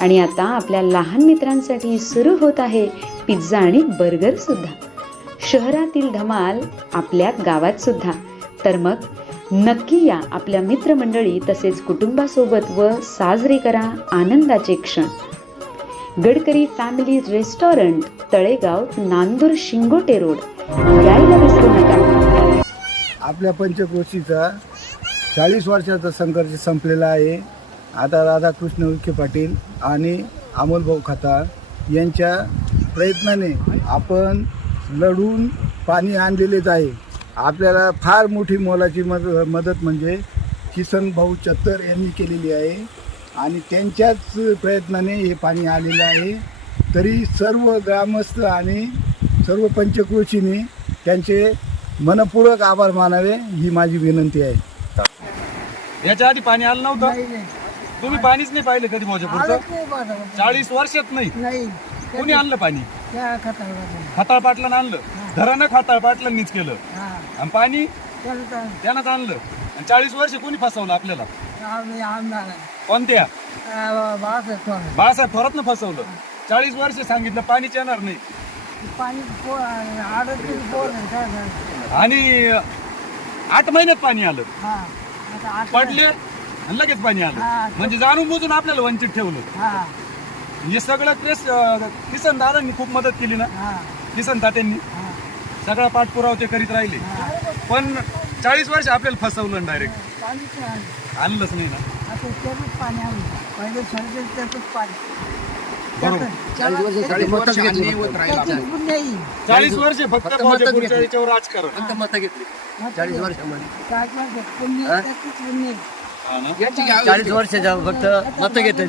आणि आता आपल्या लहान मित्रांसाठी सुरू होत आहे पिझ्झा आणि बर्गर सुद्धा. शहरातील धमाल आपल्या गावात सुद्धा. तर मग नक्की या आपल्या मित्रमंडळी तसेच कुटुंबासोबत व साजरे करा आनंदाचे क्षण. Gadkari family restaurant Talegaon Nandur Shingote road. यायला विसरू नका. आपल्या पंचक्रोशीचा चाळीस वर्षाचा संघर्ष संपलेला आहे. आता राधाकृष्ण विखे पाटील आणि अमोलभाऊ खताळ यांच्या प्रयत्नाने आपण लढून पाणी आणलेलेच आहे. आपल्याला फार मोठी मोलाची मद मदत म्हणजे किसन भाऊ चत्तर यांनी केलेली आहे आणि त्यांच्याच प्रयत्नाने हे पाणी आलेलं आहे. तरी सर्व ग्रामस्थ आणि सर्व पंचक्रोशीने त्यांचे मनपूर्वक आभार मानावे ही माझी विनंती आहे. याच्या आधी पाणी आलं नव्हतं? तुम्ही पाणीच नाही पाहिलं कधी भाऊच्या चाळीस वर्षात नाही. कोणी आणलं पाणी? खाताळ पाटलानं आणलं. धरानं खाताळ पाटलांनीच केलं. आणि पाणी? त्यानंच आणलं. आणि चाळीस वर्ष कोणी फसवलं आपल्याला. कोणत्या? बाळासाहेब थोरात. फसवलं. चाळीस वर्ष सांगितलं पाणीच येणार नाही? आणि आठ महिन्यात पाणी आलं. पडले? आणि लगेच पाणी. आलं. म्हणजे जाणून बुजून आपल्याला वंचित ठेवलं. हा. हे सगळं क्रेस किसन दादांनी खूप मदत केली ना. हा. किसन तात्यांनी. हा. सगळा पाठपुरावा ते करीत राहिले. पण चाळीस वर्ष आपल्याला फसवलं डायरेक्ट. आणलंच नाही ना. आता त्यातच पाणी आलं. पहिले शरीर त्यातच पाणी. बरोबर. त्यातच- त्यातच पण नाही. चाळीस वर्ष फक्त भाजपूरच्या याच्यावर राजकारण. चाळीस वर्षामध्ये. पुण्य ना? चाळीस वर्षाच्या फक्त मत घेत.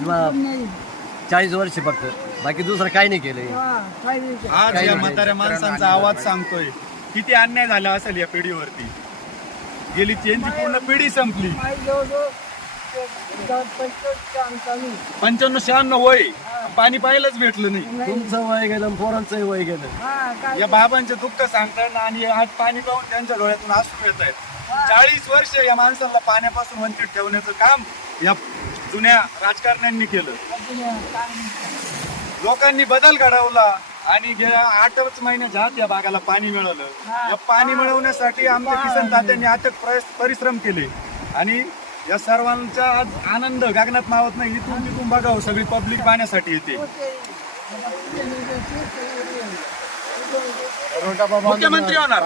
चाळीस वर्ष फक्त. बाकी दुसरं काही नाही केलं हा, पाहिजे. आज या म्हाताऱ्या माणसांचा आवाज सांगतोय. किती अन्याय झाला असेल या पिढीवरती. गेली त्यांची पूर्ण पिढी संपली. पंच्याण्णव शहाण्णव वय. पाणी पाहिलंच भेटलं नाही. तुमचं वय गेलं पोरांचंही वय गेलं. हा, या बाबांचे दुःख सांगतात आणि आज पाणी पाहून त्यांच्या डोळ्यातून असू येत आहेत. चाळीस वर्ष या माणसाला पाण्यापासून वंचित ठेवण्याचं काम या जुन्या राजकारण्यांनी केलं. लोकांनी बदल घडवला आणि गेल्या आठच महिन्याच्या आत या भागाला पाणी मिळालं. या पाणी मिळवण्यासाठी आमच्या किसन तात्यांनी अथक प्रयस- परिश्रम केले. आणि या सर्वांचा आज आनंद गगनात मावत नाही इथून तिथून बघावं हो, सगळी पब्लिक पाहण्यासाठी येते. मुख्यमंत्री होणार.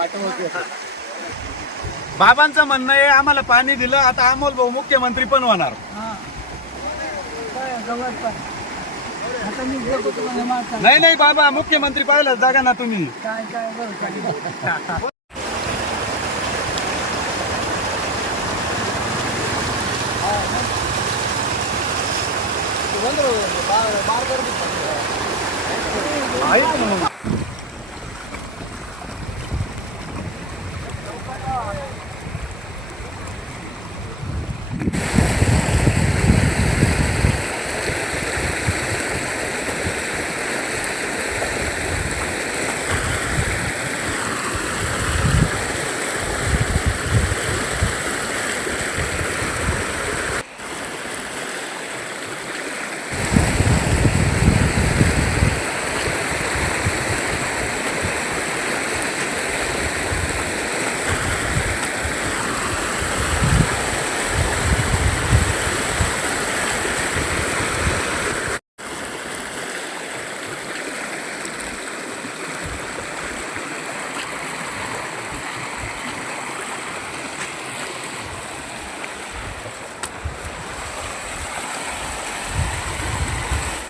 बाबांचं म्हणणं आहे आम्हाला पाणी दिलं आता अमोल भाऊ मुख्यमंत्री पण होणार. नाही नाही बाबा मुख्यमंत्री पाहिलं जागा ना तुम्ही. काय